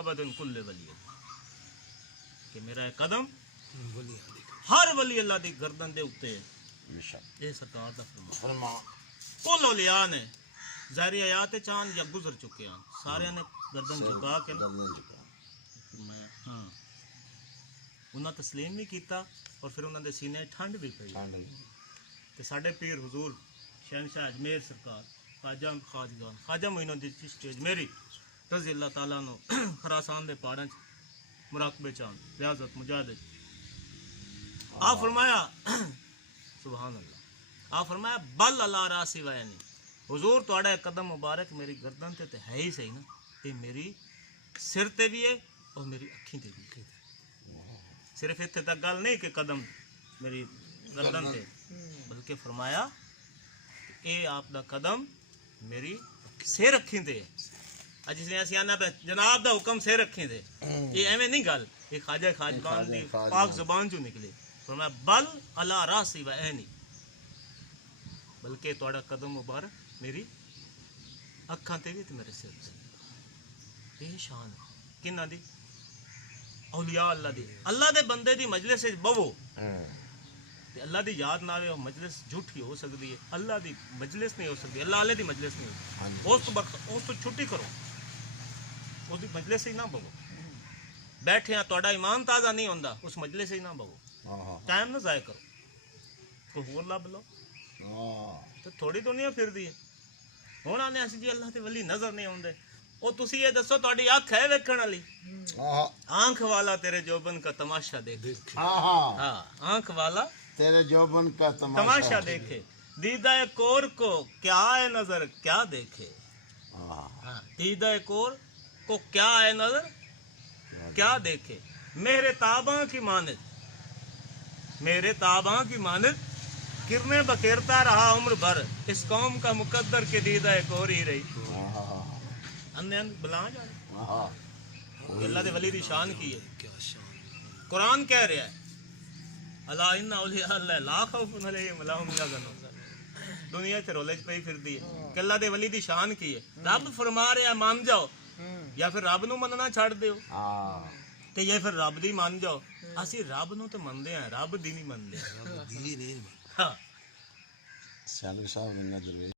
कबदन कुल्ले वली, कि मेरा एक कदम हर वली अल्लाह दी गर्दन दे उत्ते है। ये सरकार दा फरमान। कुल औलिया ने ज़ाहिरी आयात चांद या गुजर चुके हैं, सारे ने गर्दन झुका के मैं उन्हें तस्लीम भी किया और फिर उन्होंने सीने ठंड भी पई। ते साडे पीर हुजूर शहनशाह अजमेर सरकार ख्वाजा खाजगान ख्वाजा मोइनुद्दीन चिश्ती अजमेरी रज़ी अल्लाह तआला नो खरासान दे पहाड़ां च मुराकबे चांद रियाजत मुजाहिद आ फरमाया सुभान अल्लाह, आ फरमाया बल अला रासी वयनी, हुजूर तुहाड़ा कदम मुबारक मेरी गर्दन ते है ही सही ना, ये मेरी सिर ते भी है और मेरी अखी ते भी है। सिर्फ इत्थे तक गल नहीं कि कदम मेरी गर्दन ते, बल्कि फरमाया ये आपदा कदम मेरी सिर अखी ते है। जिसने असीं आना पे जनाब दा हुक्म सिर अखी ते, ये एवें नहीं गल, ये ख्वाजा खाजगान दी पाक जुबान चों निकले। फरमाया बल अला रासी वयनी, बल्कि तुहाड़ा कदम मुबारक मेरी अखां ते भी ते मेरे सिर ते। ये शान किन्ना दी? औलिया अल्लाह दी। अल्लाह दे बंदे दी मजलिस विच बवो ते अल्लाह दी याद ना आवे, वो मजलिस झूठी हो सकदी है, अल्लाह दी मजलिस नहीं हो सकती, अल्लाह वाले दी मजलिस नहीं हो सकती। उस तो छुट्टी करो, उसदी मजलिस ही ना बवो। बैठे हैं तुहाडा ईमान ताज़ा नहीं होंदा, उस मजलिस ही ना बवो, टाइम ना ज़ाया करो, कोई होर लभ लो। तो थोड़ी दुनिया फिरदी है। हुण आने असीं जी अल्लाह दे वली नजर नहीं आउंदे, ओ तुसी ये दसो तुहाडी अख है वेखण वाली? आंख वाला तेरे जोबन का तमाशा देखे। हाँ, आंख वाला तेरे जोबन का तमाशा देखे, दीदा कोर को क्या है नजर क्या देखे। दीदा कोर को क्या है नजर क्या देखे। मेरे ताबा की मानद, मेरे ताबा की मानद किरने बखेरता रहा उम्र भर, इस कौम का मुकद्दर के दीदा एक और ही रही। अन्य बुला जाए अल्लाह दे वली दी शान की है। कुरान कह रहा है अला इन्ना औलिया अल्लाह ला खौफुन अलैहिम वला हुम यहज़नून। दुनिया च रोले च पई फिरदी है कि अल्लाह दे वली दी शान की है। रब फरमा रहा है मान जाओ, या फिर रब नू मनना छड़ दिओ, ते या फिर रब दी मान जाओ। असी रब नू ते मनदे हैं, रब दी नहीं मनदे। हाँ सालू साहब ने